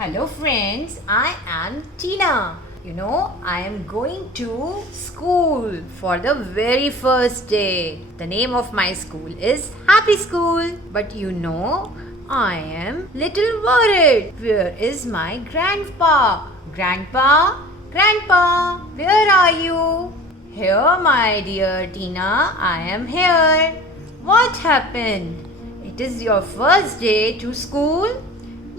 Hello friends, I am Tina. I am going to school for the very first day. The name of my school is Happy School. But I am little worried. Where is my grandpa? Grandpa, where are you? Here, my dear Tina, I am here. What happened? It is your first day to school?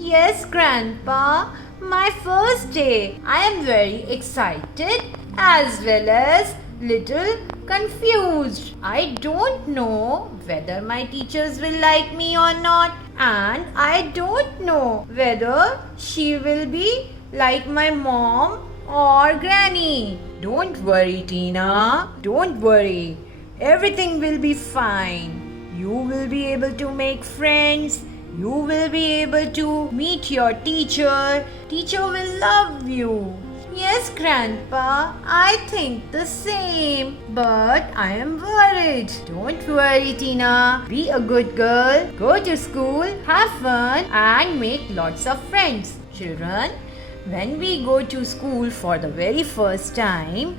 Yes, Grandpa, my first day. I am very excited as well as little confused. I don't know whether my teachers will like me or not, and I don't know whether she will be like my mom or granny. Don't worry, Tina. Don't worry. Everything will be fine. You will be able to make friends. You will be able to meet your teacher. Teacher will love you. Yes, Grandpa, I think the same. But I am worried. Don't worry, Tina. Be a good girl. Go to school, have fun, and make lots of friends. Children, when we go to school for the very first time,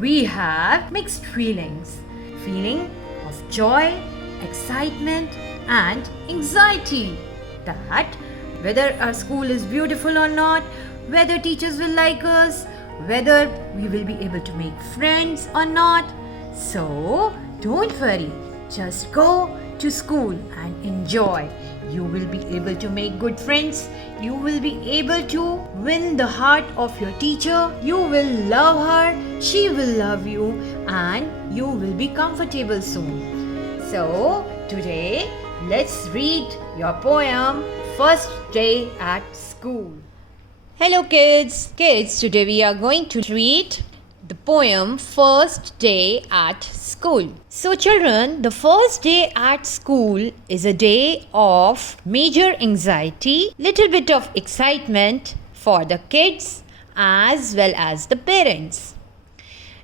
we have mixed feelings. Feeling of joy, excitement, and anxiety that whether our school is beautiful or not, whether teachers will like us, whether we will be able to make friends or not. So don't worry, just go to school and enjoy. You will be able to make good friends. You will be able to win the heart of your teacher. You will love her, she will love you, and you will be comfortable soon. So today, let's read your poem First Day at School. Hello kids. Today we are going to read the poem First Day at School. So children, the first day at school is a day of major anxiety, little bit of excitement for the kids as well as the parents.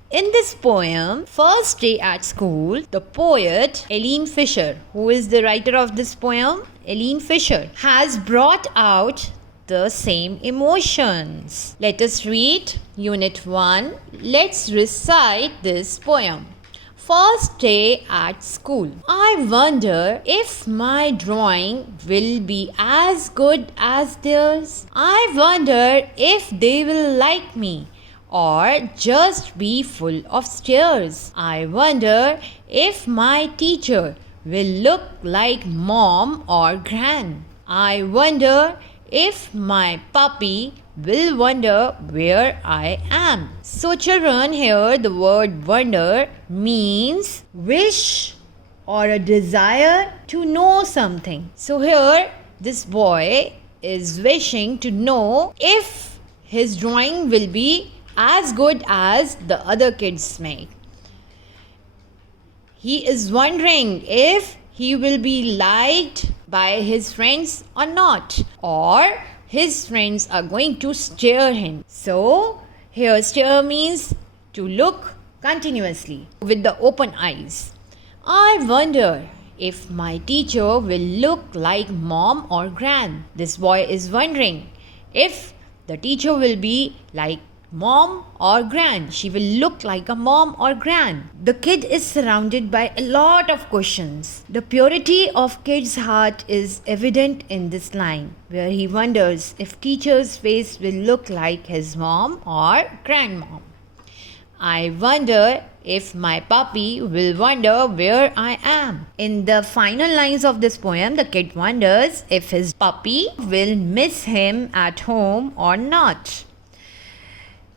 In this poem, First Day at School, the poet Eileen Fisher, who is the writer of this poem, Eileen Fisher, has brought out the same emotions. Let us read Unit 1. Let's recite this poem. First Day at School. I wonder if my drawing will be as good as theirs. I wonder if they will like me or just be full of stares. I wonder if my teacher will look like mom or gran. I wonder if my puppy will wonder where I am. So children, here the word wonder means wish or a desire to know something. So here this boy is wishing to know if his drawing will be as good as the other kids made. He is wondering if he will be liked by his friends or not, or his friends are going to stare him. So here stare means to look continuously with the open eyes. I wonder if my teacher will look like mom or gran. This boy is wondering if the teacher will be like mom or gran. She will look like a mom or gran. The kid is surrounded by a lot of questions. The purity of kid's heart is evident in this line, where he wonders if teacher's face will look like his mom or grandmom. I wonder if my puppy will wonder where I am. In the final lines of this poem, the kid wonders if his puppy will miss him at home or not.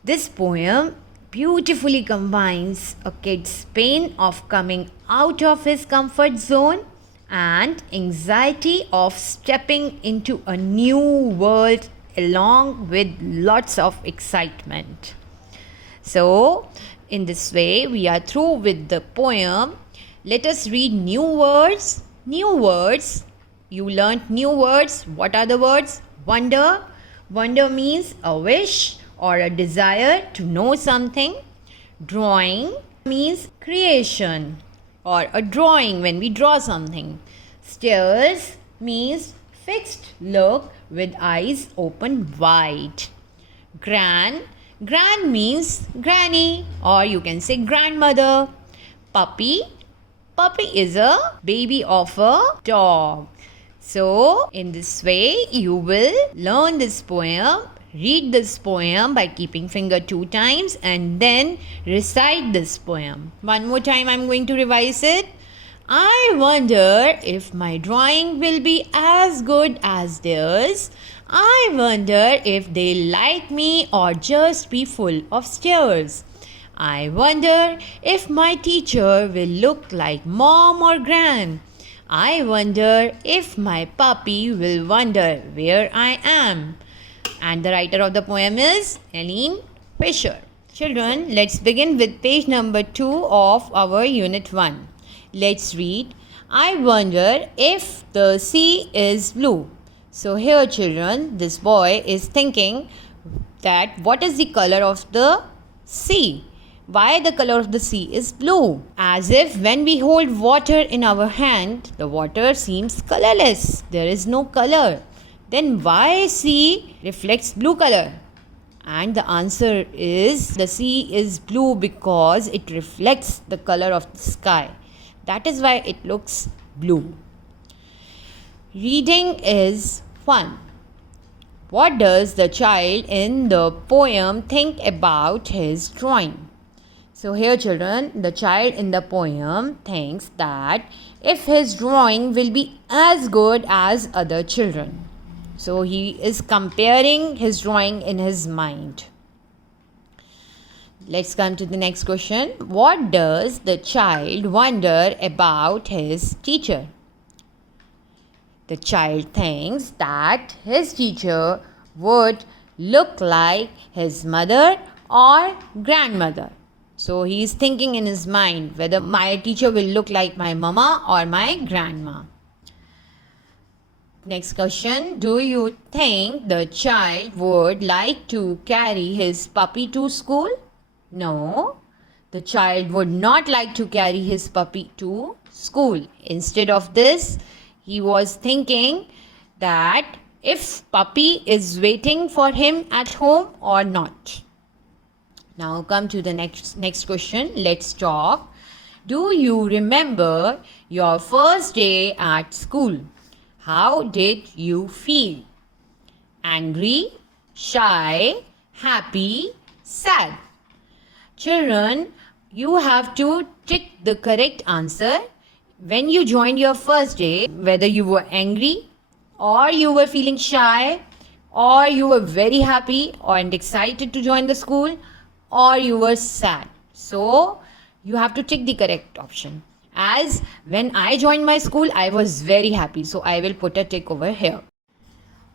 This poem beautifully combines a kid's pain of coming out of his comfort zone and anxiety of stepping into a new world along with lots of excitement. So, in this way, we are through with the poem. Let us read new words. New words. You learnt new words. What are the words? Wonder. Wonder means a wish or a desire to know something. Drawing means creation or a drawing when we draw something. Stares means fixed look with eyes open wide. Gran means granny, or you can say grandmother. Puppy is a baby of a dog. So in this way you will learn this poem, read this poem by keeping finger 2 times and then recite this poem. One more time I'm going to revise it. I wonder if my drawing will be as good as theirs. I wonder if they like me or just be full of stares. I wonder if my teacher will look like mom or gran. I wonder if my puppy will wonder where I am. And the writer of the poem is Helene Fisher. Children, let's begin with page number 2 of our unit 1. Let's read. I wonder if the sea is blue. So here children, this boy is thinking that what is the color of the sea? Why the color of the sea is blue? As if when we hold water in our hand, the water seems colorless. There is no color. Then why sea reflects blue color? And the answer is the sea is blue because it reflects the color of the sky. That is why it looks blue. Reading is fun. What does the child in the poem think about his drawing? So here children, the child in the poem thinks that if his drawing will be as good as other children. So he is comparing his drawing in his mind. Let's come to the next question. What does the child wonder about his teacher? The child thinks that his teacher would look like his mother or grandmother. So he is thinking in his mind whether my teacher will look like my mama or my grandma. Next question. Do you think the child would like to carry his puppy to school? No, the child would not like to carry his puppy to school. Instead of this, he was thinking that if puppy is waiting for him at home or not. Now come to the next question. Let's talk. Do you remember your first day at school? How did you feel? Angry, shy, happy, sad? Children, you have to tick the correct answer. When you joined your first day, whether you were angry or you were feeling shy or you were very happy and excited to join the school or you were sad. So, you have to tick the correct option. As when I joined my school, I was very happy. So, I will put a tick over here.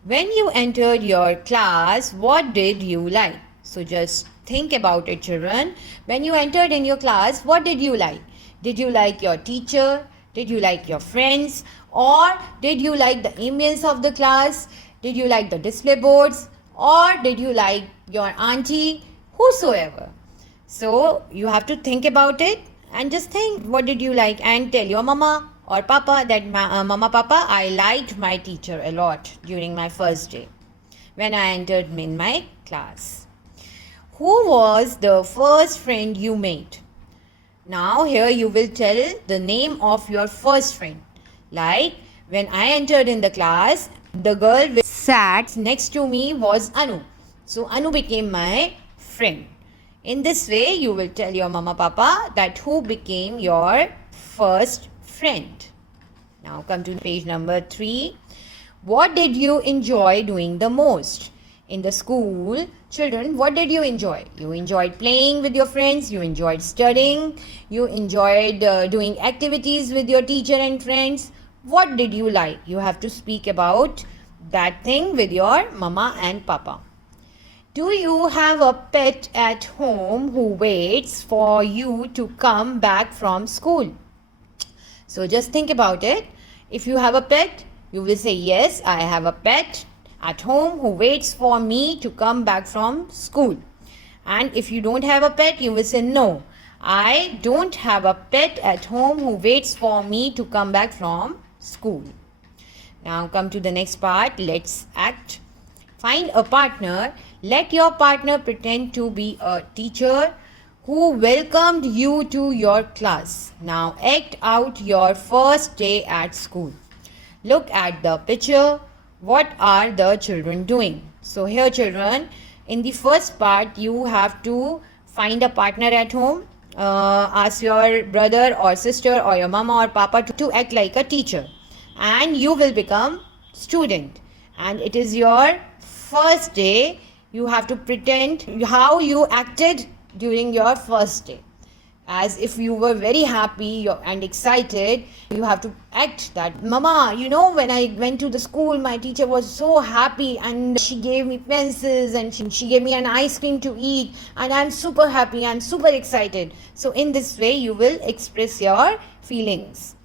When you entered your class, what did you like? So, just think about it, children. When you entered in your class, what did you like? Did you like your teacher? Did you like your friends? Or did you like the ambience of the class? Did you like the display boards? Or did you like your auntie? Whosoever. So you have to think about it and just think what did you like and tell your mama or papa that mama, papa, I liked my teacher a lot during my first day when I entered in my class. Who was the first friend you made? Now here you will tell the name of your first friend. Like when I entered in the class, the girl which sat next to me was Anu. So Anu became my friend. In this way you will tell your mama papa that who became your first friend. Now come to page number 3. What did you enjoy doing the most? In the school, children, what did you enjoy? You enjoyed playing with your friends, you enjoyed studying, you enjoyed doing activities with your teacher and friends. What did you like? You have to speak about that thing with your mama and papa. Do you have a pet at home who waits for you to come back from school? So just think about it. If you have a pet, you will say, yes, I have a pet at home who waits for me to come back from school. And if you don't have a pet, you will say, no, I don't have a pet at home who waits for me to come back from school. Now come to the next part. Let's act. Find a partner. Let your partner pretend to be a teacher who welcomed you to your class. Now act out your first day at school. Look at the picture. What are the children doing? So here children, in the first part you have to find a partner at home. Ask your brother or sister or your mama or papa to act like a teacher, and you will become student. And it is your first day. You have to pretend how you acted during your first day, as if you were very happy and excited. You have to act that, mama, when I went to the school, my teacher was so happy and she gave me pencils and she gave me an ice cream to eat, and I'm super happy, I'm super excited. So in this way you will express your feelings.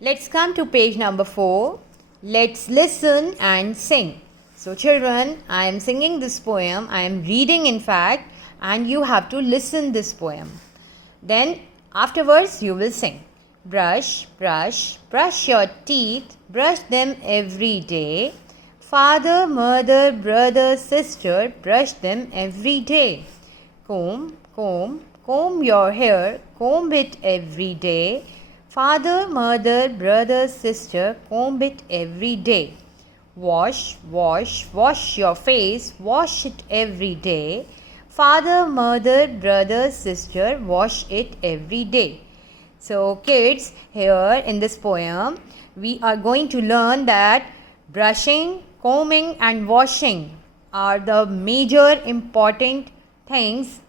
Let's come to page number 4. Let's listen and sing. So children, I am singing this poem. I am reading in fact, and you have to listen this poem. Then afterwards you will sing. Brush, brush, brush your teeth, brush them every day. Father, mother, brother, sister, brush them every day. Comb, comb, comb your hair, comb it every day. Father, mother, brother, sister, comb it every day. Wash, wash, wash your face, wash it every day. Father, mother, brother, sister, wash it every day. So kids, here in this poem, we are going to learn that brushing, combing and washing are the major important things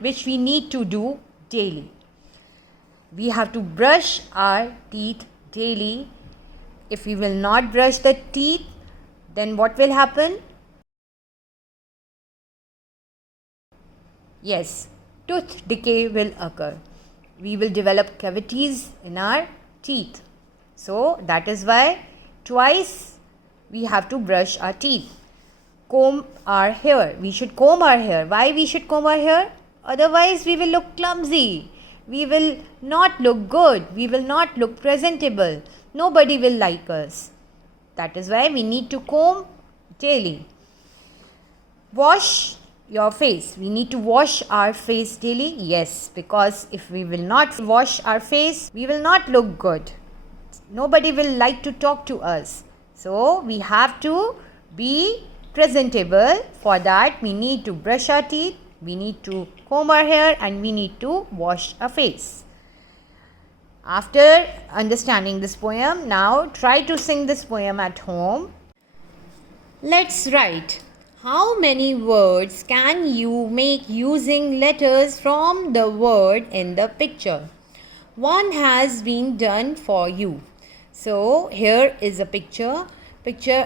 which we need to do daily. We have to brush our teeth daily. If we will not brush the teeth, then what will happen? Yes, tooth decay will occur. We will develop cavities in our teeth. So that is why twice we have to brush our teeth. Comb our hair. We should comb our hair. Why we should comb our hair? Otherwise we will look clumsy. We will not look good. We will not look presentable. Nobody will like us. That is why we need to comb daily. Wash your face. We need to wash our face daily. Yes, because if we will not wash our face, we will not look good. Nobody will like to talk to us. So we have to be presentable. For that we need to brush our teeth, we need to comb our hair, and we need to wash our face. After understanding this poem, now try to sing this poem at home. Let's write. How many words can you make using letters from the word in the picture? One has been done for you. So here is a picture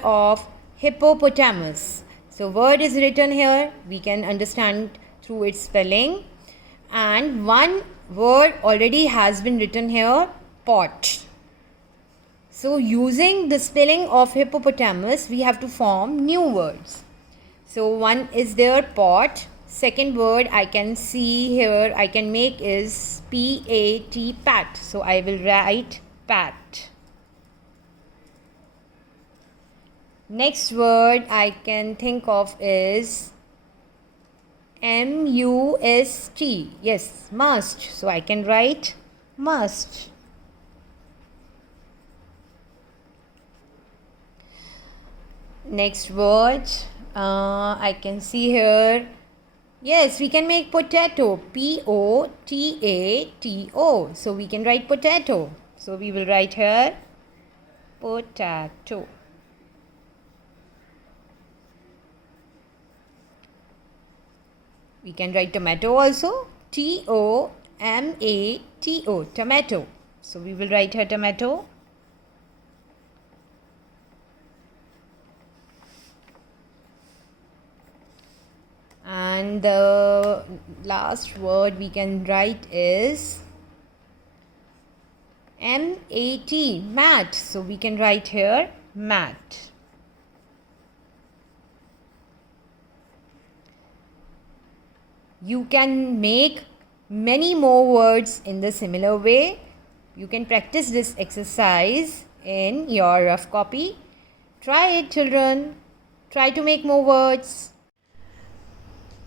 of hippopotamus. So word is written here. We can understand through its spelling. And one word already has been written here, pot. So using the spelling of hippopotamus, we have to form new words. So one is there, pot. Second word I can see here, I can make is P-A-T, pat. So I will write pat. Next word I can think of is M-U-S-T. Yes, must. So I can write must. Next word I can see here. Yes, we can make potato. P-O-T-A-T-O. So we can write potato. So we will write here potato. We can write tomato also. T-O-M-A-T-O. Tomato. So we will write here tomato. And the last word we can write is M-A-T, mat. So we can write here mat. You can make many more words in the similar way. You can practice this exercise in your rough copy. Try it, children. Try to make more words.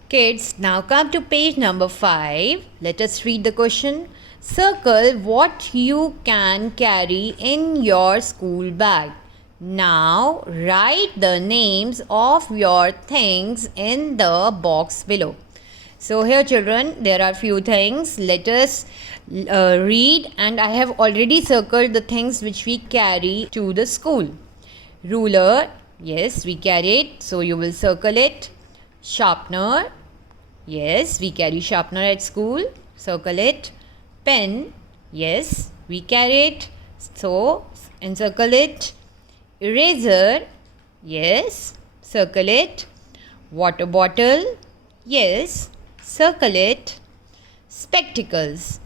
Kids, now come to page number 5. Let us read the question. Circle what you can carry in your school bag. Now write the names of your things in the box below. So here, children, there are few things. Let us read, and I have already circled the things which we carry to the school. Ruler, yes, we carry it, so you will circle it. Sharpener, yes, we carry sharpener at school, circle it. Pen, yes, we carry it, so encircle it. Eraser, yes, circle it. Water bottle, yes, circle it. Spectacles,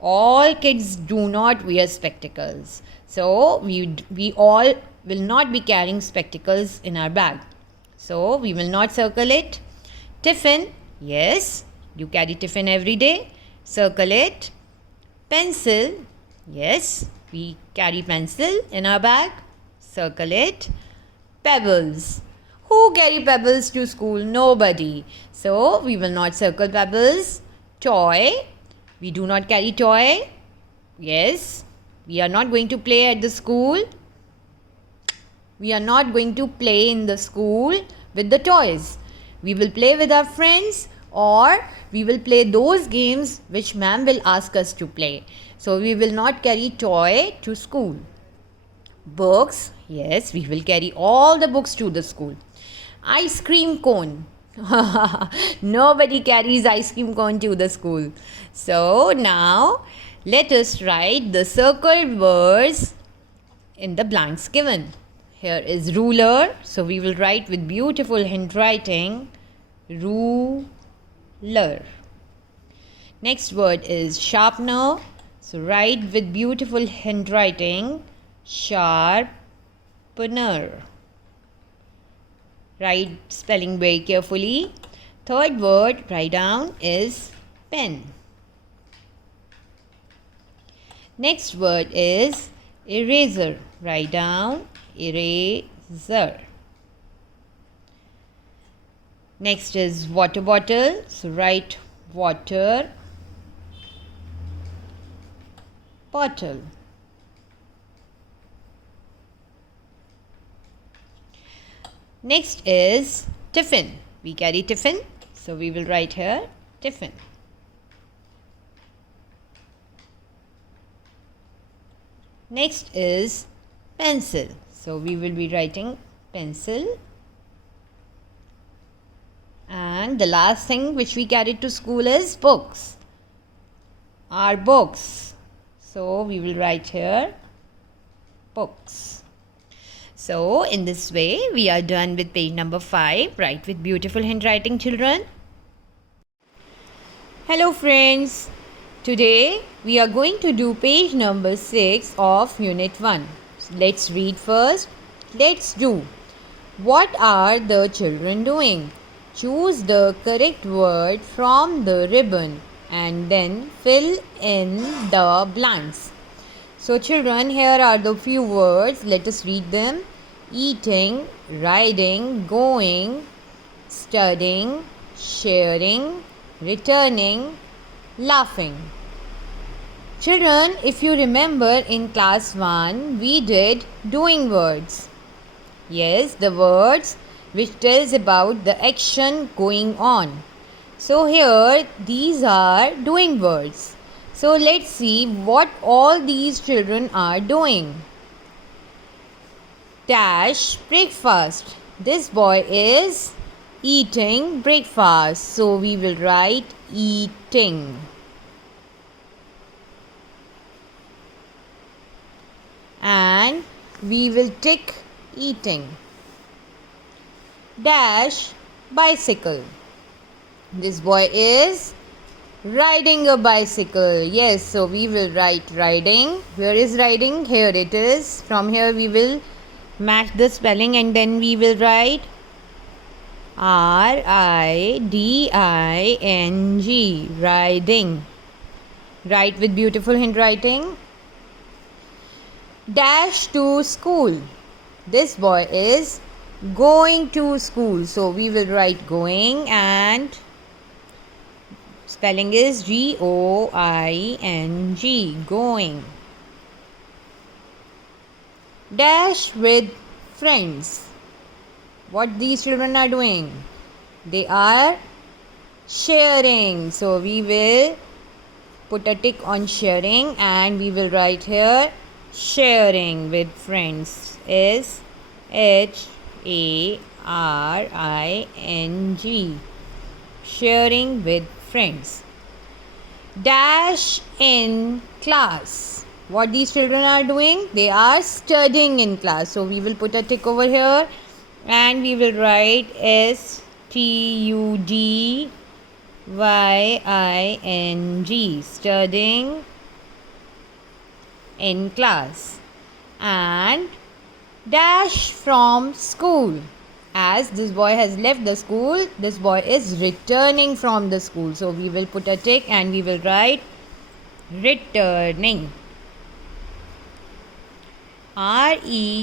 all kids do not wear spectacles, so we all will not be carrying spectacles in our bag, so we will not circle it. Tiffin, yes, you carry tiffin every day, circle it. Pencil, yes, we carry pencil in our bag, circle it. Pebbles, who carry pebbles to school? Nobody, so we will not circle pebbles. Toy, we do not carry toy, yes, we are not going to play at the school. We are not going to play in the school with the toys. We will play with our friends, or we will play those games which ma'am will ask us to play. So we will not carry toy to school. Books, yes, we will carry all the books to the school. Ice cream cone. Nobody carries ice cream cone to the school. So now let us write the circled words in the blanks given. Here is ruler, so we will write with beautiful handwriting, ruler. Next word is sharpener, so write with beautiful handwriting, sharpener. Write spelling very carefully. Third word, write down, is pen. Next word is eraser. Write down, eraser. Next is water bottle. So write water bottle. Next is tiffin. We carry tiffin, so we will write here tiffin. Next is pencil. So we will be writing pencil. And the last thing which we carry to school is books. Our books. So we will write here books. So in this way we are done with page number 5. Write with beautiful handwriting, children. Hello friends. Today we are going to do page number 6 of unit 1. Let's read first. Let's do. What are the children doing? Choose the correct word from the ribbon and then fill in the blanks. So children, here are the few words. Let us read them. Eating, riding, going, studying, sharing, returning, laughing. Children, if you remember in class 1, we did doing words. Yes, the words which tells about the action going on. So here these are doing words. So let's see what all these children are doing. Dash breakfast. This boy is eating breakfast. So we will write eating. And we will tick eating. Dash bicycle. This boy is riding a bicycle. Yes, so we will write riding. Where is riding? Here it is. From here we will match the spelling and then we will write R-I-D-I-N-G, riding. Write with beautiful handwriting. dash to school. This boy is going to school. So we will write going, and spelling is G-O-I-N-G, going. Dash with friends. What these children are doing? They are sharing. So we will put a tick on sharing, and we will write here sharing with friends is H-A-R-I-N-G, sharing with friends. Dash in class. What these children are doing? They are studying in class. So we will put a tick over here, and we will write STUDYING, studying in class. And dash from school. As this boy has left the school, this boy is returning from the school. So we will put a tick, and we will write returning. RETURNING,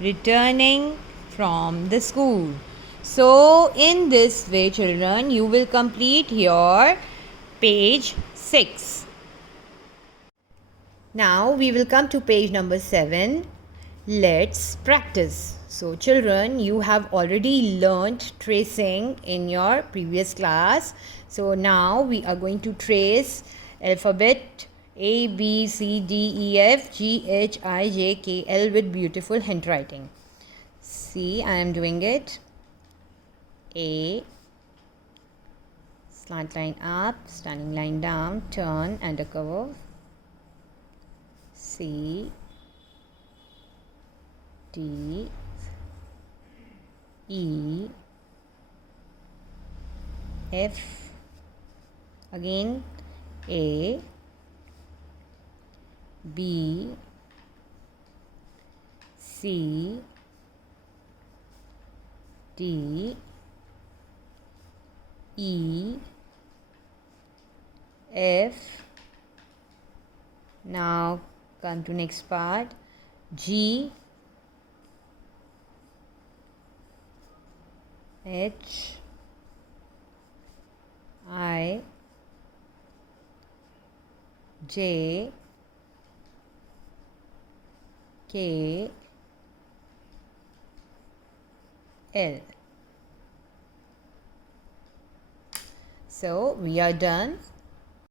returning from the school. So in this way, children, you will complete your page 6. Now we will come to page number 7. Let's practice. So children, you have already learnt tracing in your previous class. So now we are going to trace alphabet A, B, C, D, E, F, G, H, I, J, K, L with beautiful handwriting. See, I am doing it. A, slant line up, standing line down, turn, and a curve. C, D, E, F, again A, B, C, D, E, F. Now come to next part. G, H, I, J, K, L. So we are done.